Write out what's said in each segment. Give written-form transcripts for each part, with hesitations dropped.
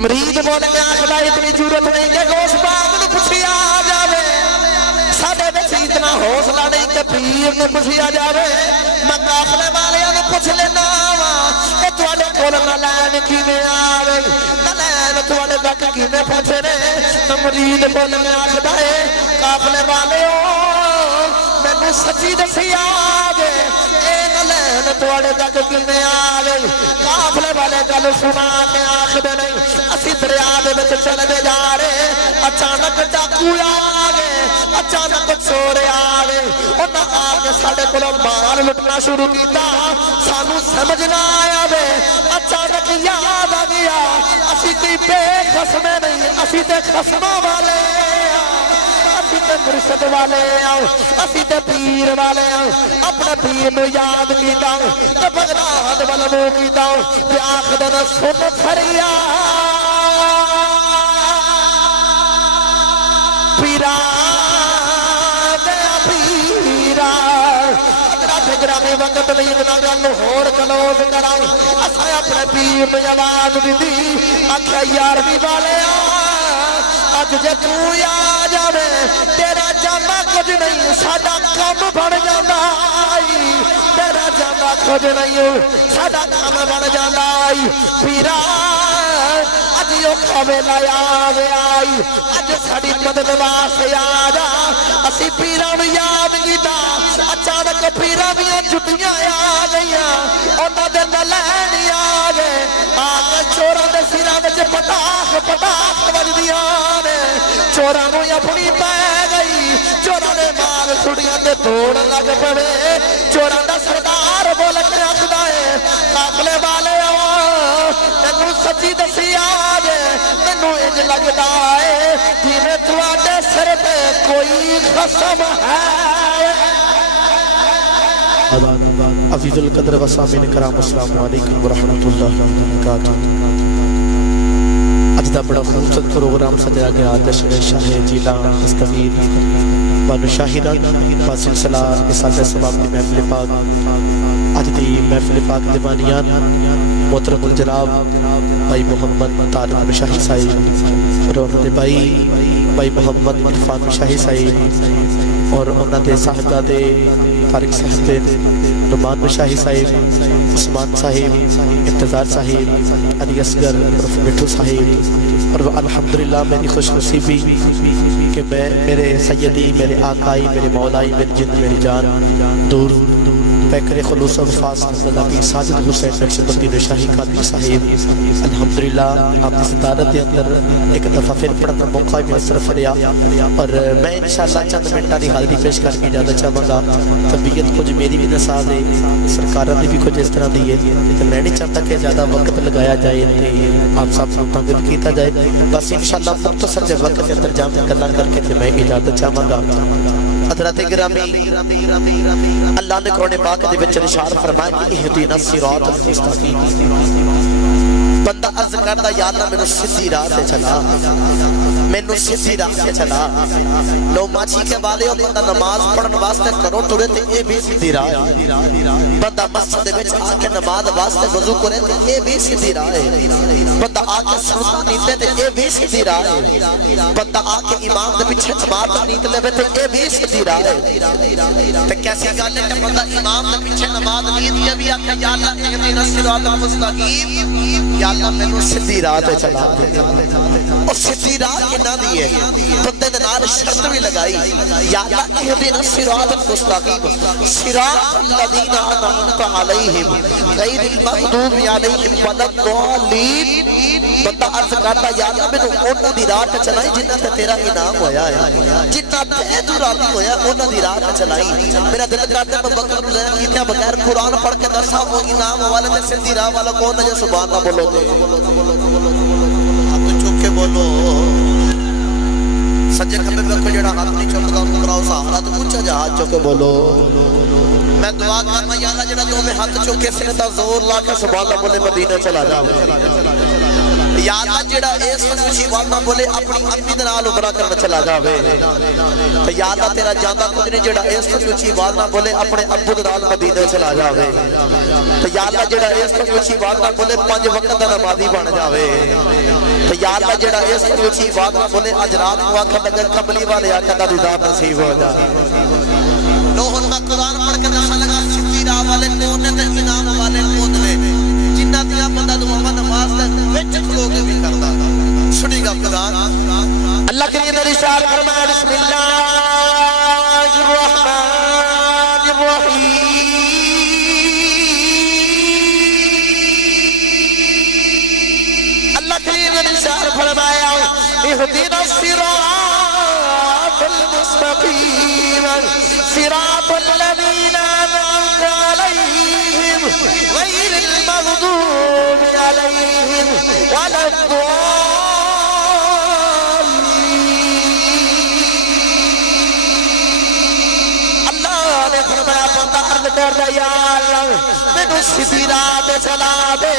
مرید بول کے آخدا اتنی ضرورت نہیں کہ غوث پاک نو پوچھیا جاوے ساڈے وچ اتنا حوصلہ نہیں کہ پیر نو پوچھیا جاوے میں قافلے والیاں نو پوچھ لینا وا اے تواڈے کول نالین کیویں آوے نالین تواڈے تک کیویں پہنچے نے مرید بول کے آخدا ہے قافلے والیو مینوں سچی دسی آوے اے نالین تواڈے تک کیویں آوے قافلے والے گل سنا کے آخدے نہیں اسی دریا دے وچ چلدے جا رہے اچانک ڈاکو آ گئے اچانک چور آ گئے انہاں آ کے ساڈے کولوں مال لٹنا شروع کیتا سانو سمجھ نہ آیا وے اچانک یاد آ گیا اسی کوئی بے خصم نہیں اسی تے خصماں والے اسی تے مرشد والے اسی تے پیر والے اپنے پیر نو یاد کیتا تے بغداد ول منہ کیتا تے آخدے نے سن فریاد پیرا دیا پیرا حضرات گرامی وقت نہیں اتنا گل ہور کلوز کراؤ اساں اپنے پیر میں آواز دیتی آکھیا یارویں والے اج جے تو آ جاوے تیرا جانا کچھ نہیں ساڈا کم بن جاندا تیرا جانا کچھ نہیں ساڈا کم بن جاندا پیرا اج اوکھا ویلا آوے آئی اج ساڈی مدد واسطے آ جا اسی پیراں نوں یاد کیتا اچانک پیراں دیاں جُتیاں آ گئیاں انہاں دے نالین آ گئے آ کے چوراں دے سراں وچ پٹاخ پٹاخ وجدیاں نے چوراں نوں اپنی پے گئی چوراں نے مال سڑیاں تے توڑ لگ پوے چوراں دا سردار بول کے آکھدا ہے قافلے والے تینوں سچی دسی آجے تینوں انج لگدا ہے جویں تواڈے سر تے کوئی خصم ہے عزیز القدر و سامعین کرام السلام علیکم ورحمۃ اللہ وبرکاتہ اج دا بڑا خوبصورت پروگرام سجایا گیا جشن شاہ جیلان دستگیر بانو شاہدان بسلسلہ اسال ثواب دی محفل پاک اج دی محفل پاک دیوانیان محترم الجناب بھائی محمد طارق مشاہی صاحب اور انہوں نے بھائی محمد عرفان مشاہی صاحب اور انہوں نے صاحبہ دے طارق صاحب دے نعمان مشاہی صاحب عثمان صاحب انتظار صاحب علی اصغر مٹھو صاحب اور الحمدللہ میری خوش نصیبی کہ میرے سیدی میرے آقائی میرے مولائی میری جن میری جان دور پیکر خلوص و وفاس نبی ساجد حسین نقشبندی نشاہی قادری صاحب الحمدللہ آپ کی صدارت کے اندر ایک دفعہ پھر پڑھنا موقع میں صرف لیا اور میں انشاءاللہ چند منٹا دی حاضری پیش کر کے اجازت چاہوں گا طبیعت کچھ میری بھی نساز ہے سرکارہ نے بھی کچھ اس طرح دی ہے تو میں نہیں چاہتا کہ زیادہ وقت لگایا جائے آپ سب سے متنگل کیتا جائے بس انشاءاللہ مختصر جب وقت کے اندر جامع کرنا کر کے میں اجازت چاہوں گا حضرت گرامی اللہ نے قرآن پاک دے وچ ارشاد فرمایا کہ اہدنا الصراط المستقیم بندہ عرض کرتا یا اللہ میں سیدھی راہ سے چلا مینوں سیدھی راہ سے چلا لو ماچھی کے والے بندہ نماز پڑھن واسطے کرو ٹرے تے اے بھی سیدھی راہ ہے بندہ مسجد دے وچ آ کے نماز واسطے وضو کرے تے اے بھی سیدھی راہ ہے بندہ آ کے سنت نیتے تے اے بھی سیدھی راہ ہے بندہ آ کے امام دے پیچھے جماعت نیت لے تے اے بھی سیدھی راہ ہے تے کیسی گل ہے کہ بندہ امام دے پیچھے نماز نیت کے بھی آکھے یا اللہ اہدنا الصراط المستقیم یا اللہ مینوں سیدھی راہ تے چلا اور سیدھی راہ نہ دیئے بندے نے نال شرط بھی لگائی یا اللہ اہدنا الصراط المستقیم صراط الذین انعمت علیہم غیر المغضوب علیہم ولا الضالین بندہ عرض کرتا یا اللہ مینوں انہاں دی راہ تے چلائی جنہاں تے تیرا انعام ہویا ہے جنہاں تے تو راضی ہویا انہاں دی راہ تے چلائی میرا دل کرتا ہے میں بکر نو ذہن کیتے بغیر قرآن پڑھ کے دسا وہ انعام والے تے سیدھی راہ والا کون ہے جو سبحان اللہ بولو تے ہاتھ چوک کے بولو سجے کھبے ویکھو جڑا ہاتھ نہیں چکدا اونوں کراؤ سہارا تے اونچا جا ہاتھ چوک کے بولو میں دعا کرنا یا اللہ جڑا تو میں ہاتھ چوک کے سنے دا زور لا کے سبحان اللہ بولے مدینہ چلا جاوے یا اللہ جڑا اس خوشی والنا بولے اپنی امی دے نال عمرہ کرنا چلا جاوے تے یا اللہ تیرا جاندا کچھ نہیں جڑا اس خوشی والنا بولے اپنے ابو دے نال مدینہ چلا جاوے تے یا اللہ جڑا اس خوشی والنا بولے 5 وقت دا نمازی بن جاوے تے یا اللہ جڑا اس کو اچھی بات نہ بولے اج رات کو آنکھا لگا کملی والے آقا دا دیدار نصیب ہو جائے لوہن میں قرآن پڑھ کے دسا لگا سچی راہ والے کون نے تے انعام والے کون نے جنہ دیا بندہ دعا نماز دے وچ کھلو کے بھی کردا سنی گا قرآن اللہ کریم نے ارشاد فرمایا بسم اللہ الرحمن الرحیم اللہ کریم نے ارشاد فرمایا اهدنا الصراط المستقيم صراط الذين أنعمت عليهم غير المغضوب عليهم ولا الضالين اللہ نے فرمایا بندہ عرض کر دے یا اللہ مینوں سیدھی راہ تے چلا دے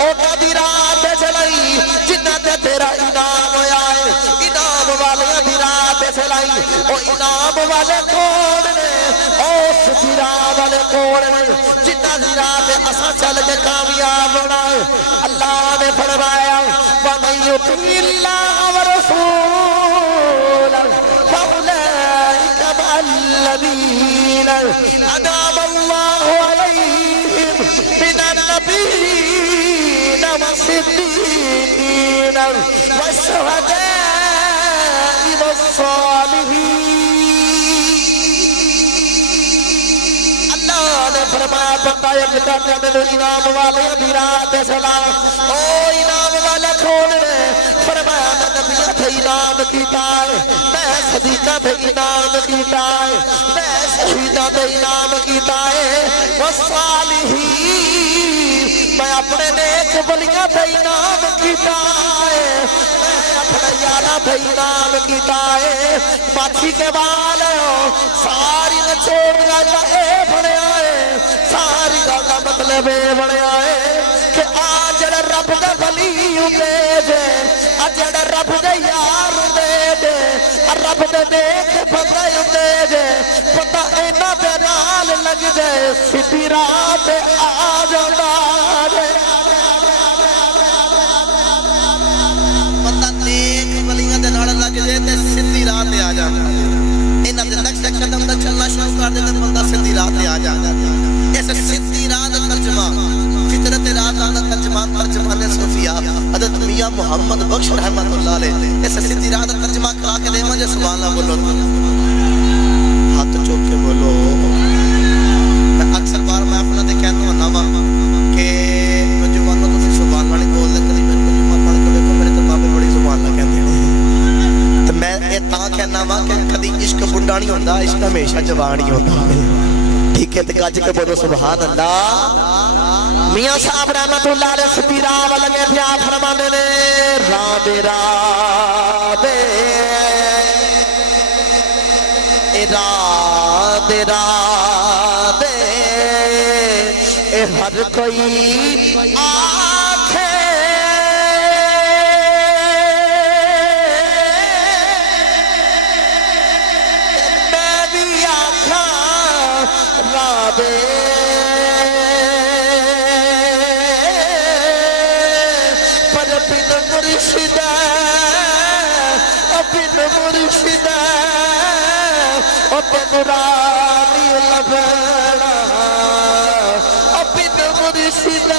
او کدی راہ تے چلائی جنہ تے تیرا انعام ہویا ہے انعام والے دی راہ تے چلائی او انعام والے کون نے او سیدھی راہ والے کون نے جنہ دی راہ تے اساں چل کے کامیاب ہونا ہے اللہ نے فرمایا وَمَن يُطِعِ اللَّهَ وَرَسُولَهُ فَأُولَئِكَ مَعَ الَّذِينَ أَنْعَمَ اللَّهُ عَلَيْهِمْ مِنَ النَّبِيِّينَ وَالصِّدِّيقِينَ وَالشُّهَدَاءِ وَالصَّالِحِينَ اللہ نے فرمایا بندہ عرض کرتا میں انعام والے دی راہ تے چلا او انعام والے کون نے فرمایا میں نبیوں تے انعام کیتا ہے میں صدیقہ تے انعام کیتا ہے میں شہیدہ تے انعام کیتا ہے والصالحین میں اپنے نیک ولیاں تے انعام کیتا ہے میں اپنے یارہ تے انعام کیتا ہے ماچھی کے بال ساری نچوڑ گا اے بڑھیا ہے ساری گا مطلب اے بڑھیا ہے کہ آج رب دے ولی دے دے آج رب دے یار دے دے رب دے نیک بندے دے دے پتہ اینا دے نال لگ جائے سیدھی راہ تے آ جانا پتہ نیک ولیاں دے نال لگ جائے تے سیدھی راہ تے آ جانا انہاں دے نقش قدم تے چلنا شروع کر دے تے بندہ سیدھی راہ تے آ جانا اس سیدھی راہ دا ترجمہ فطرت راہ دا ترجمان صوفیہ حضرت میاں محمد بخش رحمت اللہ علیہ اس سیدھی راہ دا ترجمہ کرا کے دے مجھے سبحان اللہ بولو ہاتھ چوک کے بولو میں اکثر بار میں اپنا دے کہنا ہوں ناما کہ نوجوانوں تو پھر سبحان اللہ نہیں بول دے کدی میں نوجوان پڑھ کے دیکھو میرے تو بابے بڑی سبحان اللہ کہتے ہیں تو میں یہ تاں کہنا ہوں کہ کدی عشق بنڈا نہیں ہوتا عشق ہمیشہ جوان ہی ہوتا ٹھیک ہے گج کے بولو سبحان اللہ میاں صاحب رحمت اللہ علیہ سیدھی راہ لگے تھے آپ فرمانے نے رادے رادے رادے رادے اے ہر کوئی آنکھیں میں بھی آنکھاں رادے نورانی لبڑا اپن مرشد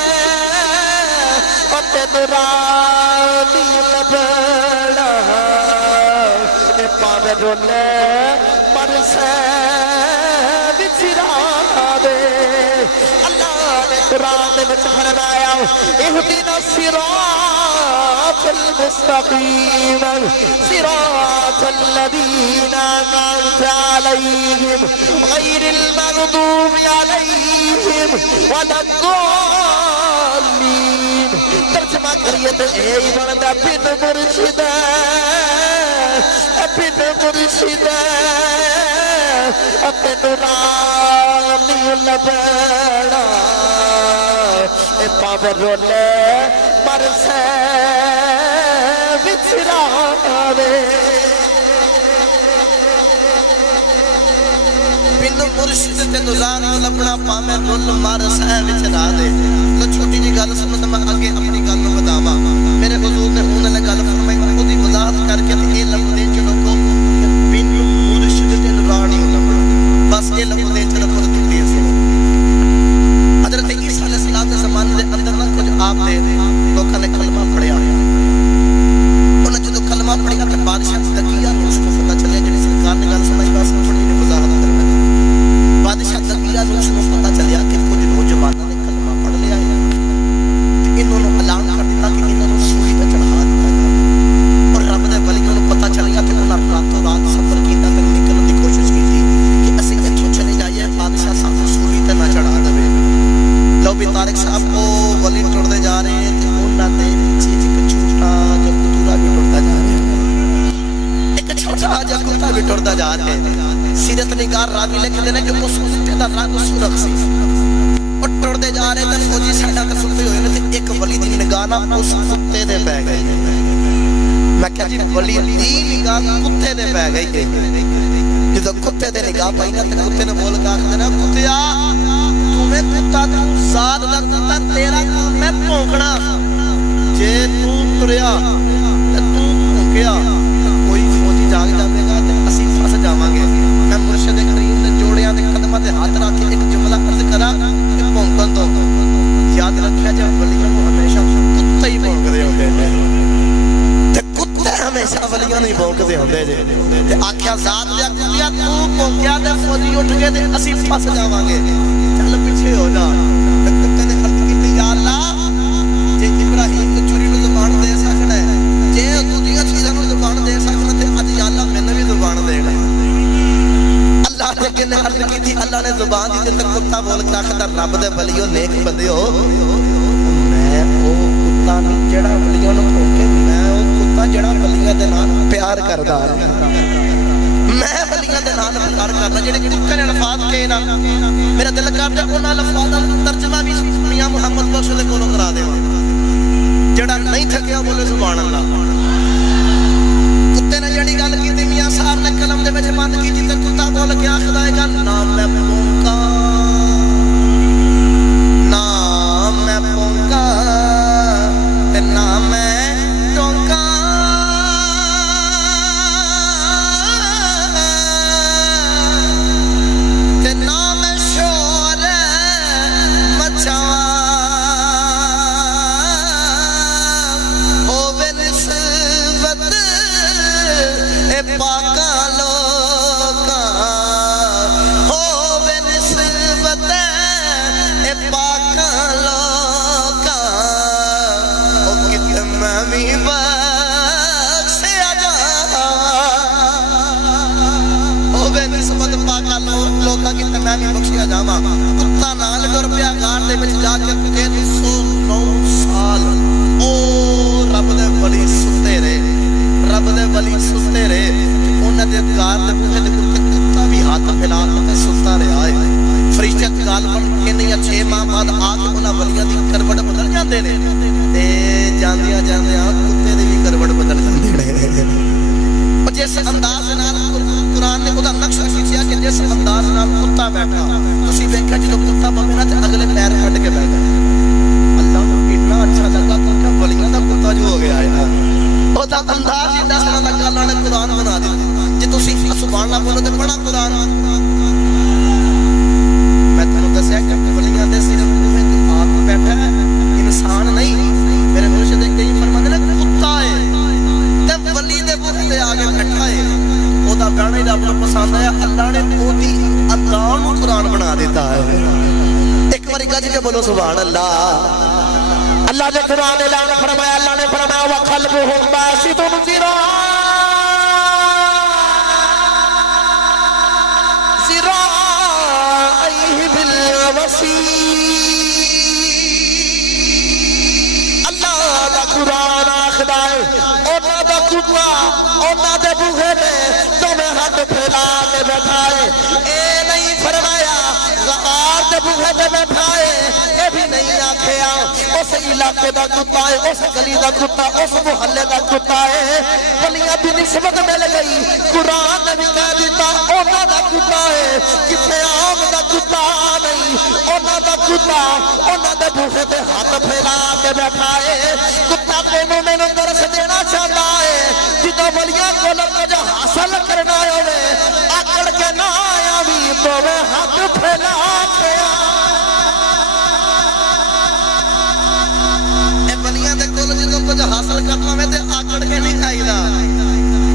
نورانی لبڑا پاوے رولے مرسے بچرا دے اللہ نے قرآن میں فرمایا اهدنا الصراط المستقيم صراط الذين أنعمت عليهم غير المغضوب عليهم ولا الضالين ترجمہ کریے تو یہی بنتا بن مرشد اپنے نورانی لبڑا اے پاور رولے مرسے بچرا دے بن مرشد تے نورانی لبڑا پاور رول مرسے بچرا دے تو چھوٹی جی گل سنو تو میں آگے اپنی گل نو بتاواں میرے حضور نے ہونے لگا ٹردا جا رہے ہیں. سیرت نگار راوی لکھتے ہیں کہ اس کتے دا رنگ سرخ سی اور ٹردے جا رہے ہیں. فوجی ساڈا تے ستے ہوئے نے تے ایک ولی دی نگاہ نہ اس کتے دے پے گئی. میں کہا جی ولی دی نگاہ کتے دے پے گئی. جدو کتے دے نگاہ پائی نا تے کتے نے بول کے آکھدے نا کتیا تمہیں کتا تو ذات دا کتا تیرا کام میں بھونکنا. جے تو تریا تے تو بھونکیا کوئی فوجی جاگ جاوے گا تے اسی پھس جاواں گے. میں مرشد کریم دے جوڑیاں دے قدماں تے ہاتھ رکھ کے ایک جملہ عرض کراں کہ بھونکن تو یاد رکھیا جے ولیاں کو ہمیشہ کتے ہی بھونکدے ہوندے نے تے کتے ہمیشہ ولیاں نہیں بھونکدے ہوندے جے. تے آکھیا ذات دے کتیا تو بھونکیا تے فوجی اٹھ گئے تے اسی پھس جاواں گے. چل پیچھے ہو جا. تے کتے نے عرض کیتی یا اللہ جے ابراہیم تے چھری نوں زبان دے سکدا ہے جے دوجیاں چیزاں نوں زبان دے سکدا تے اج یا اللہ مینوں بھی زبان دے گا. اللہ نے کنے عرض کیتی اللہ نے زبان دی تے کتا بول کے آکھدا رب دے ولیو نیک بندیو میں او کتا نہیں جڑا ولیوں نوں بھونکے. میں او کتا جڑا ولیاں دے نال پیار کردا ہے. میں ولیاں دے نال پیار کرنا جڑے کتے نے الفاظ کہے نا میرا دل کردا انہاں الفاظاں دا ترجمہ بھی میاں محمد بخش دے کولوں کرا دیواں. جڑا نہیں تھکیا بولے سبحان اللہ. کتے نے جڑی گل کیتی میاں صاحب نے قلم دے وچ بند کیتی تے کتا بول کے آکھدا ہے گل نہ میں بھونکا نہ میں بھونکا تے نہ میں ٹونکا تے نہ میں شور مچاواں ہووے نسبت اے پاکاں لوکاں ہووے نسبت اے پاکاں لوکاں او کتے میں بھی بخشیا جاواں ہووے نسبت پاکاں لوکاں کتے میں بھی بخشیا جاواں. کتا نال ٹر پیا غار دے وچ جا کے 309 سال او رب دے ولی ستے رہے. رب دے ولی ستے رہے. انہاں دے غار دے بوٹے دے اوتے کتا بھی ہاتھ پھیلا کے ستا رہا ہے. فرشتے گال بن کے نہیں 6 ماہ بعد آ کے انہاں ولیاں دی کروٹ بدل جاندے نے تے جاندیاں جاندیاں کتے دی بھی کروٹ بدل جاندے نے. اور جس انداز نال قرآن نے خدا نقشہ کھینچیا کہ جس انداز نال کتا بیٹھا تسی ویکھیا جدوں کتا بھوے نا تے اگلے پیر کھڈ کے بیٹھا. اللہ کو اتنا اچھا لگا کہ ولیاں دا کتا جو ہو گیا ہے. او دا انداز ہی دسنا لگا اللہ نے قرآن بنا دیا. جے تسی سبحان اللہ بولو تے پڑھا قرآن. میں تانوں دسیا کہ ولیاں دے صرف اوہے تے آپ بیٹھا ہے انسان نہیں. میرے مرشد کئی فرماندے نے کتا ہے تے ولی دے بوہے تے آ کے بیٹھا ہے. او دا گانا ہی رب نوں پسند آیا. اللہ نے او دی ادا نوں قرآن بنا دیتا ہے. ایک بار گج کے بولو سبحان اللہ. اللہ نے قرآن اعلان فرمایا. اللہ نے فرمایا وَقَلْبُهُمْ بَاسِطٌ ذِرَاعَيْهِ بِالْوَسِيلِ. اللہ دا قرآن آخدا ہے انہاں دا کتا انہاں دے بوہے تے تمہیں ہاتھ پھیلا کے بیٹھا ہے. اے نہیں فرمایا غار دے بوہے تے بیٹھا ہے. اے بھی نہیں آکھیا اس علاقے دا کتا ہے, اس گلی دا کتا, اس محلے دا کتا ہے. ولیاں دی نسبت مل گئی. قرآن نے بھی کہہ دیتا انہاں دا کتا ہے. کتے عام دا کتا نہیں, انہاں دا کتا انہاں دے بوہے تے ہاتھ پھیلا کے بیٹھا ہے. کتا تینوں مینوں درس دینا چاہتا ہے جدوں ولیاں کول کچھ حاصل کرنا ہوے آکڑ کے نہ آیا بھی دوویں ہاتھ پھیلا کے کچھ حاصل کرنا میں تے آکڑ کے نہیں آئی دا.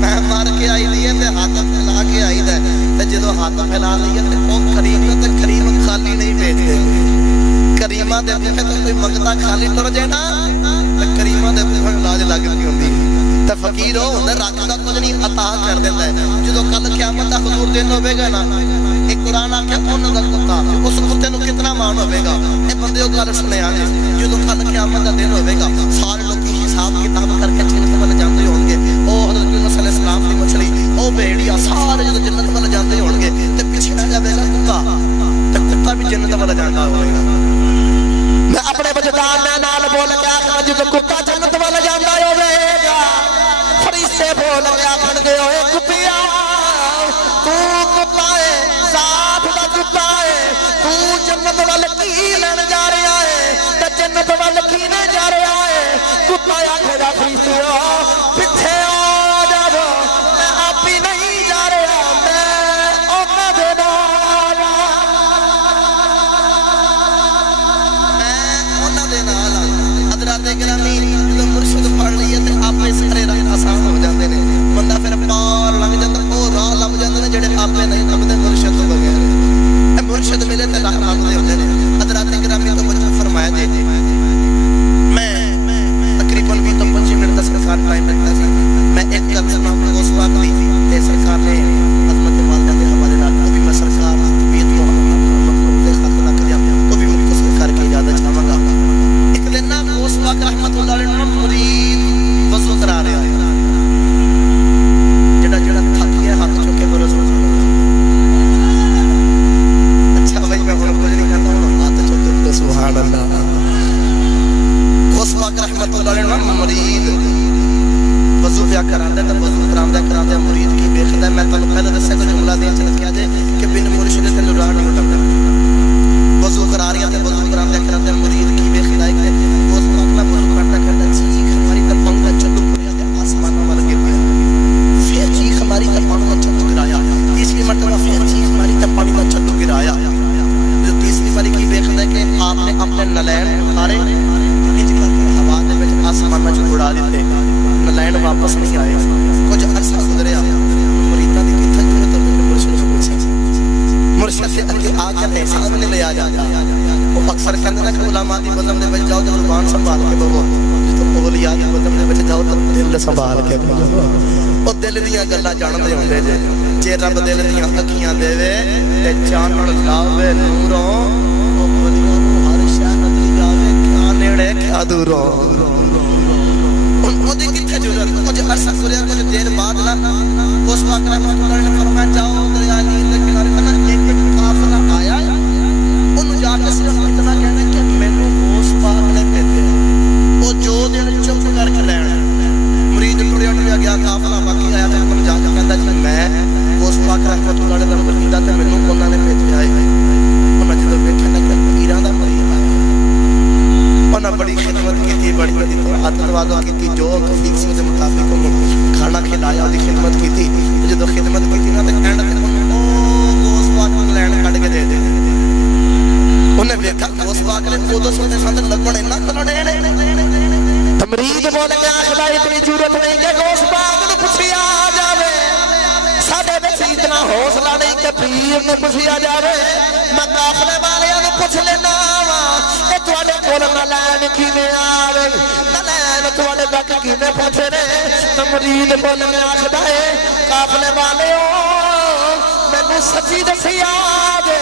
میں مار کے آئی دی ہے تے ہاتھ پھیلا کے آئی دا. تے جدو ہاتھ پھیلا لئی تے او کریم تے کریم خالی نہیں بھیجدے. کریماں دے بوہے تے کوئی منگتا خالی ٹر جائے نا تے کریماں دے بوہے لاج لگدی ہوندی تے فقیر ہو ہوندا رکھدا کچھ نہیں عطا کر دیندا ہے. جدو کل قیامت دا حضور دن ہوے گا نا ایک قرآن آکھیا انہاں دا کتا اس کتے نوں کتنا مان ہوے گا. اے بندیو گل سنیا جی جدو کل قیامت دا دن ہوے گا سارے لوگ حساب کتاب کر کے چھلتے والے جاندے ہون گے. او حضرت یونس علیہ السلام دی مچھلی او بھیڑیا سارے جب کتا جنت والا جانا ہوگا فرشتے بول کے آخر گے ہوئے کتیا تو کتا ہے ذات دا کتا ہے تو جنت والا کی لین جا رہا ہے تو جنت والا کی نے جا رہا ہے کتا آخر گا فرشتے پیچھے آ جاؤ میں آپ ہی نہیں جا رہا میں اونا دے مرشد پڑھ لی ہے آپ سارے رنگ آسان ہو جاتے ہیں بندہ پھر پار لگ جاتا وہ راہ لگ جاتے ہیں جڑے آپ نہیں لگتے مرشد تو بغیر مرشد ملے تو راہ لگتے ہوتے ہیں حضرات گرامی تو بچہ فرمایا جی میں تقریباً 20 تو 25 منٹ کا سرکار ٹائم لگتا سی میں ایک گل سنا اس وقت دی تے سرکار نے عظمت والدہ کے حوالے نال وہ بھی میں سرکار طبیعت محمد دے خط نہ کریا وہ بھی مختصر کر کے اجازت چاہوں گا ایک دن نا اس وقت رحمت اللہ علیہ مرید وضو کرا رہا ہے جڑا جڑا تھک گیا ہاتھ چوکے کو رسول اچھا بھائی میں ہوں کچھ نہیں کہتا ہوں ہاتھ چوکے کو سبحان اللہ اس وقت رحمت اللہ علیہ مرید وضو پیا کراندے تو وضو کراندے مرید کی بے خدا میں تانوں پہلے دسیا کہ جملہ دین چ رکھیا جے کہ بن مرشد تے راہ نہیں لگدا وضو کرا رہی تے وضو کراندے مرید کی بے خدا کہ اس وقت میں وضو کرتا چیخ ہماری تے پنگا چلو پڑیا تے آسمانوں ول کے پیا پھر چیخ ہماری تے پانی دا چلو گرایا تیسری مرتبہ پھر چیخ ہماری تے پانی دا چلو گرایا جو تیسری باری کی بے خدا کہ آپ نے اپنے نلین اٹھارے انج کر کے ہوا دے وچ آسماناں چ اڑا دتے نلین واپس نہیں آئے کچھ عرصہ گزریا مریداں دی کتھے ضرورت ہے مرشد کو پوچھا مرشد سے اگے آ کے احسان نہیں لیا جاتا وہ اکثر کہتے ہیں کہ علماء دی بزم دے وچ جاؤ تے زبان سنبھال کے بولو جے اولیاء دی بزم دے وچ جاؤ تے دل سنبھال کے بولو او دل دیاں گلاں جاندے ہوندے جے جے رب دل دیاں اکھیاں دے تے چانن لاوے نوروں او ولیاں نوں ہر شے نظر جاوے کیا نیڑے کیا دوروں دی کتھے ضرورت کچھ عرصہ گزریا کچھ دیر بعد نا اس وقت رحمت اللہ نے فرمایا جاؤ دریا نیل دے کنارے نا ایک قافلہ آیا انہوں جا کے صرف اتنا کہنا کہ مینوں اس پاک نے بھیجے وہ جو دن چپ کر کے لینا مرید ٹڑیا گیا قافلہ باقی آیا تے انہوں جا کے کہندا جی میں اس پاک رحمت اللہ نے نمبر کیتا تے مینوں انہاں نے بھیجیا ہے انہاں جدوں ویکھیا نا کہ پیراں دا مرید آیا انہاں بڑی خدمت کی بڑی عادت وادوں کی جو فکس کے مطابق کھانا کھلایا دی خدمت کی جدوں خدمت کی نا تے اینڈ تے او گوشت پاک لین کڈ کے دے دے انہیں ویکھا گوشت پاک نے اودوں سوتے سند لگن انہاں کھڑے نے تمرید بول کے آکھدا اتنی ضرورت نہیں کہ گوشت پاک نوں پوچھیا جاوے ساڈے وچ اتنا حوصلہ نہیں کہ پیر نوں پوچھیا جاوے میں قافلے والیاں نوں پوچھ لینا وا اے تواڈے کول نلین کیویں آوے نلین تواڈے تک کیویں پہنچے نے تمرید بول کے آکھدا اے قافلے والیو مینوں سچی دسیا جے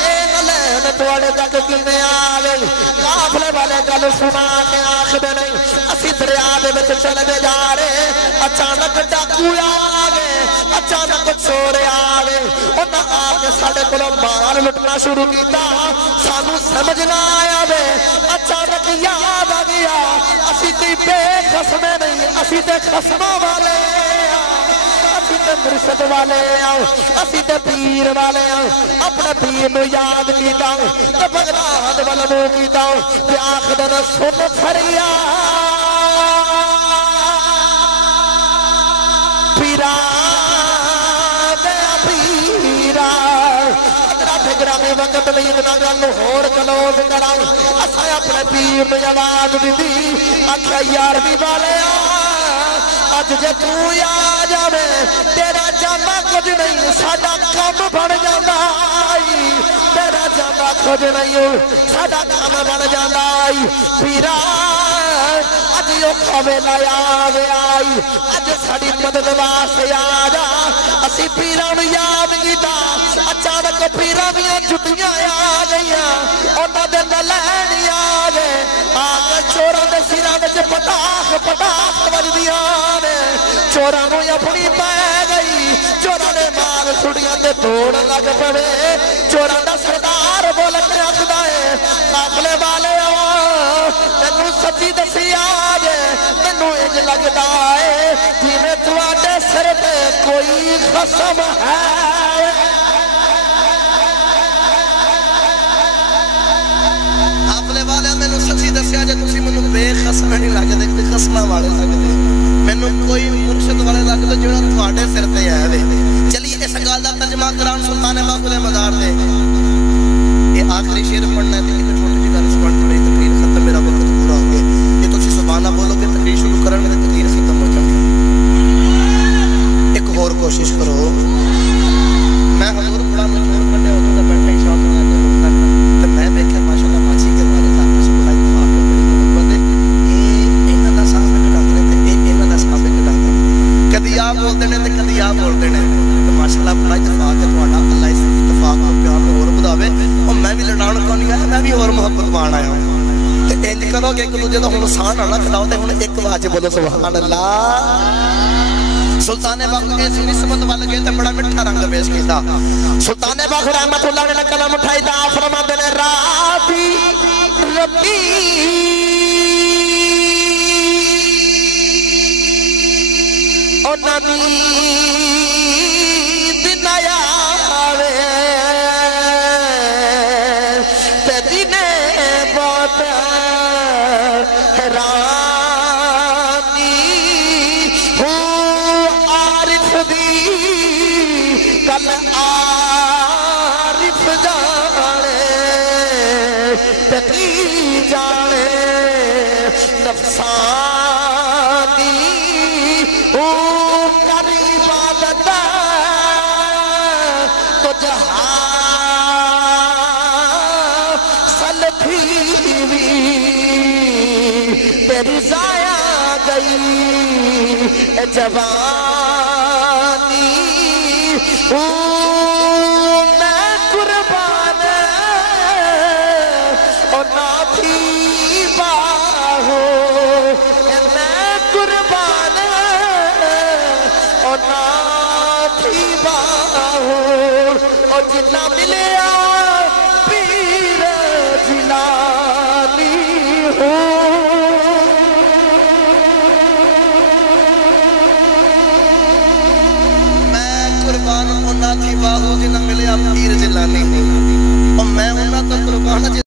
اے نلین تواڈے تک کیویں آوے قافلے والے گل سنا کے آکھدے نہیں اسی دریا دے وچ چل دے جا رہے اچانک ڈاکو آ گئے اچانک چور آ گئے انہاں آ کے ساڈے کولوں مال لٹنا شروع کیتا سانوں سمجھ نہ آیا وے اچانک یاد آ گیا اسی کوئی بے خسمے نہیں اسی تے خسموں والے اسی تے مرشد والے اسی تے پیر والے اپنے پیر نو یاد کیتا تے بغداد ول منہ کیتا تے آکھدے نے سن کھڑیا پیرا دیا پیرا اگر گرامی وقت نہیں گناگان ہور کلوز کراؤ اساں اپنے پیر میں آواز دیتی آکھا یارویں والے اج جے تو آ جاوے تیرا جانا کچھ نہیں ساڈا کم بن جاندا تیرا جانا کچھ نہیں ساڈا کم بن جاندا پیرا اج یو کھوے لایا گیا اج ساڈی مدد واسطے آ جا اسی پیراں نوں یاد کیتا اچانک پیراں دیاں جُتیاں آ گئیاں انہاں دے نلین آ گئے آ کے چوراں دے سراں وچ پٹاخ پٹاخ وجدیاں نے چوراں نوں اپنی پے گئی چوراں نے مال چھڑیاں تے توڑ لگ پوے چوراں دا سردار بول کے آخدا ہے قافلے والے تینوں سچی دسی آج مینوں انج لگدا ہے جویں تواڈے سر تے کوئی خصم ہے قافلے والے مینوں سچی دسیا جے تسی مینوں بے خصم نہیں لگدے تے خصماں والے لگدے مینوں کوئی مرشد والے لگدے جڑا تواڈے سر تے ہے وے چلیے اس گل دا ترجمہ کران سلطان باہو دے مزار دے یہ آخری شعر پڑھنا ہے تے ایک چھوٹی جی گل سن کے میری تقریر ختم میرا وقت پورا ہو گیا یہ تسی سبحان اللہ بولو گے تقریر شروع کرن گے تے تقریر ختم ہو جائے ایک اور کوشش کرو میں حضور بڑا مشہور کرنے ادوں دا بیٹھا ہی شوق نال تے میں دیکھیا ماشاءاللہ ماچی کے والے آپس بڑا اتفاق ہے بڑی محبت ہے یہ انہاں دا صاحب کٹاندے تے اے انہاں دا صاحب کٹاندے کدی آپ بولدے نے تے کدی آپ بولدے نے تے ماشاءاللہ بڑا اتفاق ہے تہاڈا اللہ اس اتفاق کو پیار نوں اور بداوے اور میں بھی لڑان کو نہیں آیا میں بھی اور محبت مان آیا ہوں تے انج کرو کہ ایک دوجے دا ہن سان نہ کھلاؤ تے ہن ایک واج بولو سبحان اللہ سلطان باہو کے نسبت وال گئے تے بڑا میٹھا رنگ پیش کیتا سلطان باہو رحمت اللہ نے قلم اٹھائی تا فرماندے نے راتی ربی او نبی دن آوے تے دینے بہت حیرانی کل عارف جانے تقی جانے نفسانی کر عبادت تو جہاں سلفی تیری ضائع گئی جوانی میں قربان اور نافی باہو میں قربان اور نافی باہو اور جنا ملیا پیر جلانی قربان ہونا تھی باہو جنہ ملے آپ پیر جلانی اور میں ہونا تو قربان